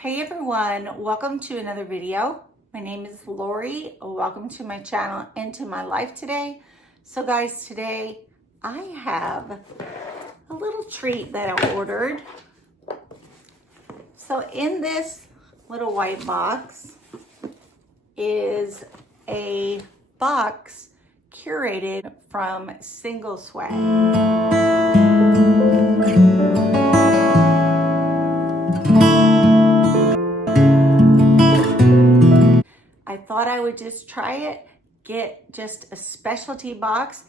Hey everyone, welcome to another video. My name is Lori. Welcome to my channel and to my life today. So guys, today I have a little treat that I ordered. So in this little white box is a box curated from Single Swag. I thought I would just try it, get just a specialty box,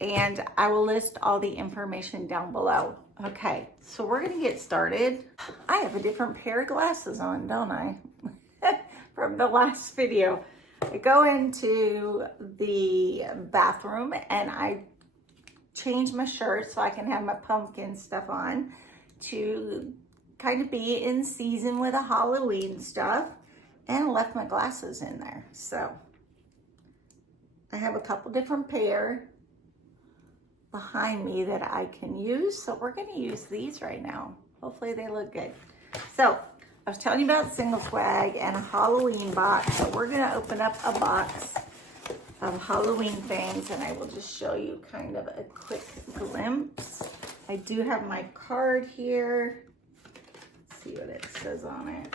and I will list all the information down below. Okay, so we're gonna get started. I have a different pair of glasses on, don't I? From the last video. I go into the bathroom and I change my shirt so I can have my pumpkin stuff on to kind of be in season with the Halloween stuff. And left my glasses in there. So I have a couple different pair behind me that I can use. So we're gonna use these right now. Hopefully they look good. So I was telling you about Single Swag and a Halloween box. So we're gonna open up a box of Halloween things and I will just show you kind of a quick glimpse. I do have my card here. Let's see what it says on it.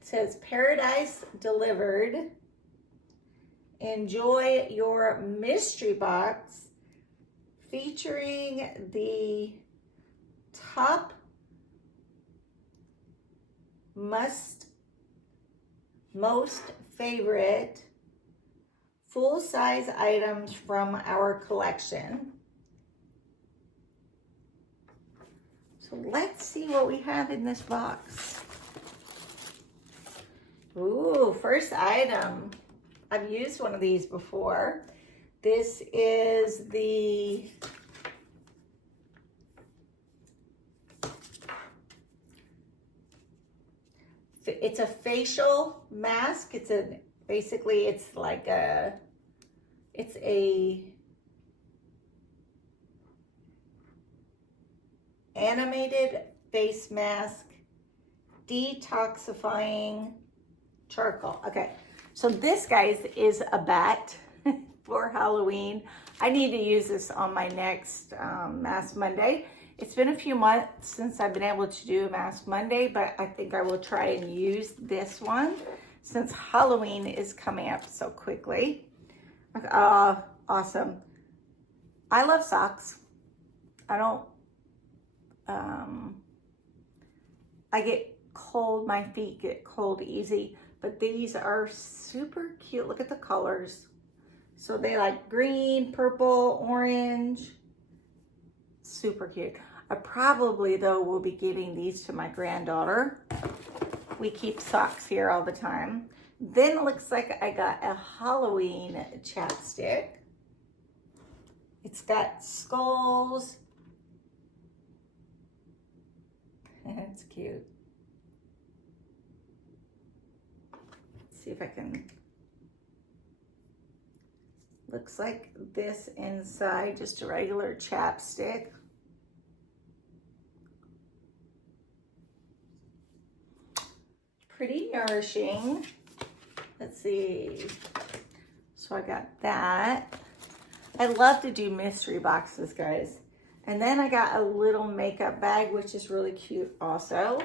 Says Paradise Delivered. Enjoy your mystery box featuring the top most favorite full-size items from our collection. So let's see what we have in this box. Ooh, first item. I've used one of these before. This is it's a facial mask. It's a animated face mask, detoxifying charcoal. Okay, so this, guys, is a bat for Halloween. I need to use this on my next Mask Monday. It's been a few months since I've been able to do a Mask Monday, but I think I will try and use this one since Halloween is coming up so quickly. Awesome. I love socks. I get cold, my feet get cold easy. But these are super cute. Look at the colors. So they like green, purple, orange. Super cute. I probably, though, will be giving these to my granddaughter. We keep socks here all the time. Then it looks like I got a Halloween chapstick. It's got skulls. It's cute. See if I can, looks like this inside, just a regular chapstick. Pretty nourishing. Let's see. So I got that. I love to do mystery boxes, guys. And then I got a little makeup bag, which is really cute also.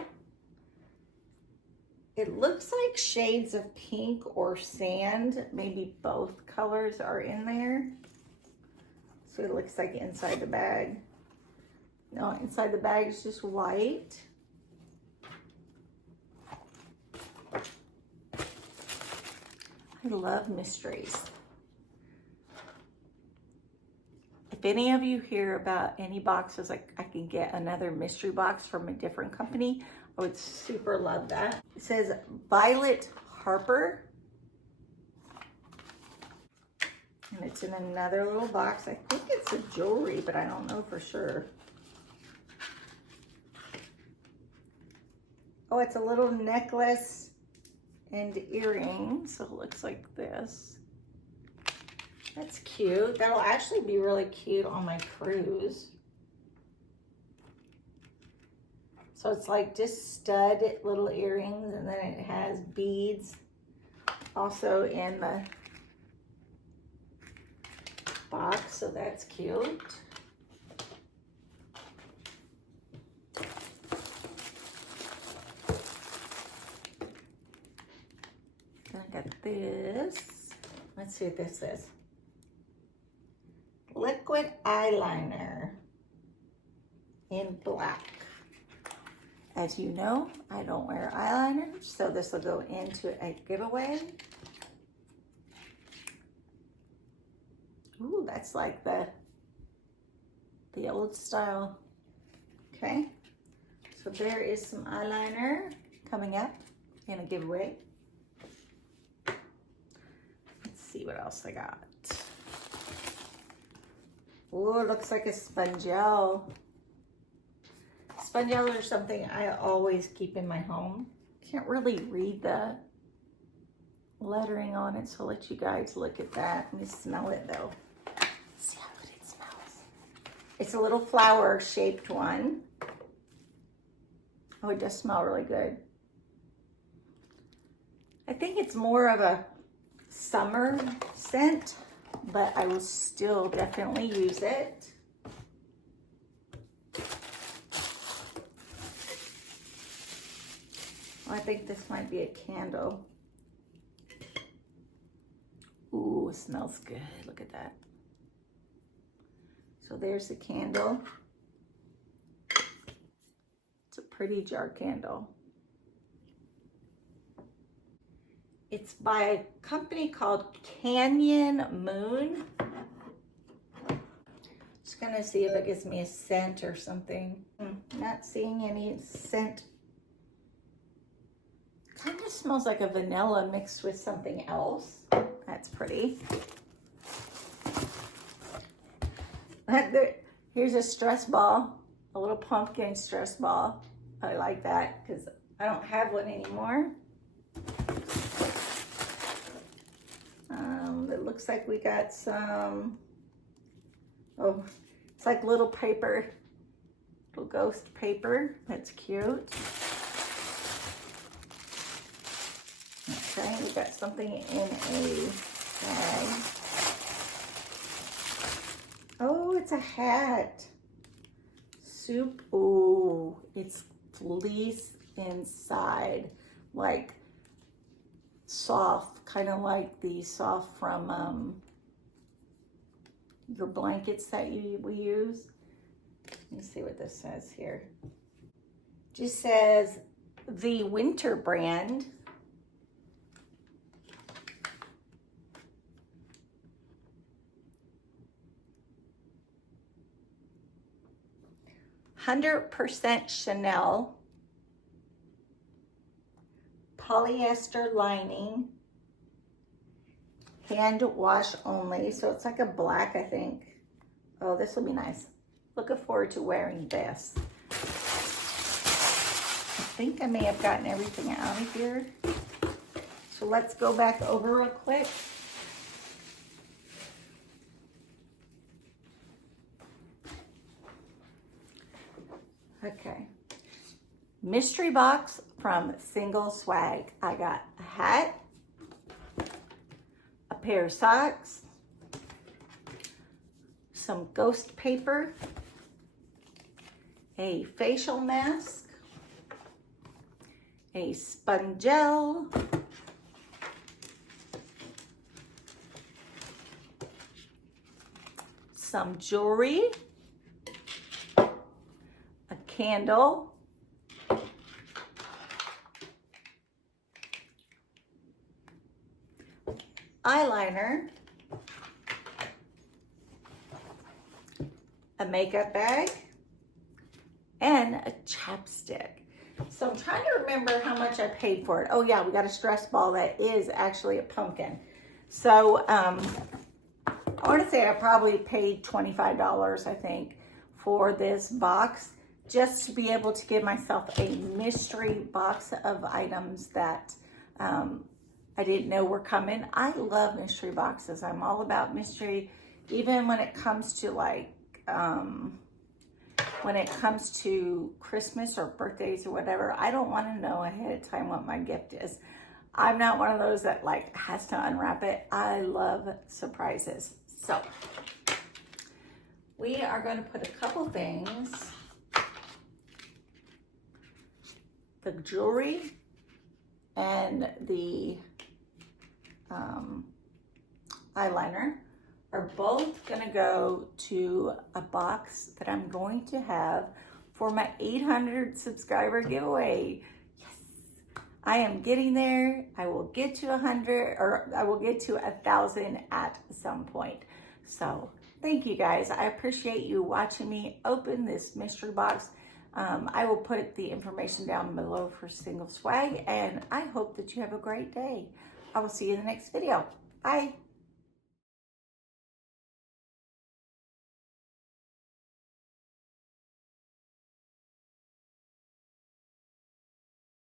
It looks like shades of pink or sand. Maybe both colors are in there. So it looks like inside the bag. No, inside the bag is just white. I love mysteries. If any of you hear about any boxes, like I can get another mystery box from a different company, I would super love that. It says Violet Harper. And it's in another little box. I think it's a jewelry, but I don't know for sure. Oh, it's a little necklace and earrings. So it looks like this. That's cute. That'll actually be really cute on my cruise. So it's like just stud little earrings, and then it has beads also in the box, so that's cute. Then I got this. Let's see what this is. Liquid eyeliner in black. As you know, I don't wear eyeliner, so this will go into a giveaway. Ooh, that's like the old style. Okay, so there is some eyeliner coming up in a giveaway. Let's see what else I got. Ooh, it looks like a spongel. Spongels are something I always keep in my home. Can't really read the lettering on it, so I'll let you guys look at that. Let me smell it though. See how good it smells. It's a little flower shaped one. Oh, it does smell really good. I think it's more of a summer scent, but I will still definitely use it. I think this might be a candle. Ooh, it smells good. Look at that. So there's the candle. It's a pretty jar candle. It's by a company called Canyon Moon. Just gonna see if it gives me a scent or something. Not seeing any scent. Kind of smells like a vanilla mixed with something else. That's pretty. Here's a stress ball, a little pumpkin stress ball. I like that because I don't have one anymore. It looks like we got some, oh, it's like little paper, little ghost paper. That's cute. Okay, we got something in a bag. Oh, it's a hat. Soup. Oh, it's fleece inside, like soft, kind of like the soft from your blankets that we use. Let me see what this says here. Just says the winter brand. %% Chanel, polyester lining, hand wash only. So it's like a black, I think. Oh, this will be nice. Looking forward to wearing this. I think I may have gotten everything out of here. So let's go back over real quick. Okay, mystery box from Single Swag. I got a hat, a pair of socks, some ghost paper, a facial mask, a spongel, some jewelry, candle, eyeliner, a makeup bag, and a chapstick. So I'm trying to remember how much I paid for it. Oh yeah, we got a stress ball that is actually a pumpkin. So I want to say I probably paid $25, I think, for this box, just to be able to give myself a mystery box of items that I didn't know were coming. I love mystery boxes. I'm all about mystery, even when it comes to like when it comes to Christmas or birthdays or whatever, I don't want to know ahead of time what my gift is. I'm not one of those that like has to unwrap it. I love surprises. So we are going to put a couple things, the jewelry and the eyeliner are both going to go to a box that I'm going to have for my 800 subscriber giveaway. Yes, I am getting there. I will get to 100, or I will get to 1,000 at some point. So thank you guys. I appreciate you watching me open this mystery box. I will put the information down below for single swag, and I hope that you have a great day. I will see you in the next video. Bye.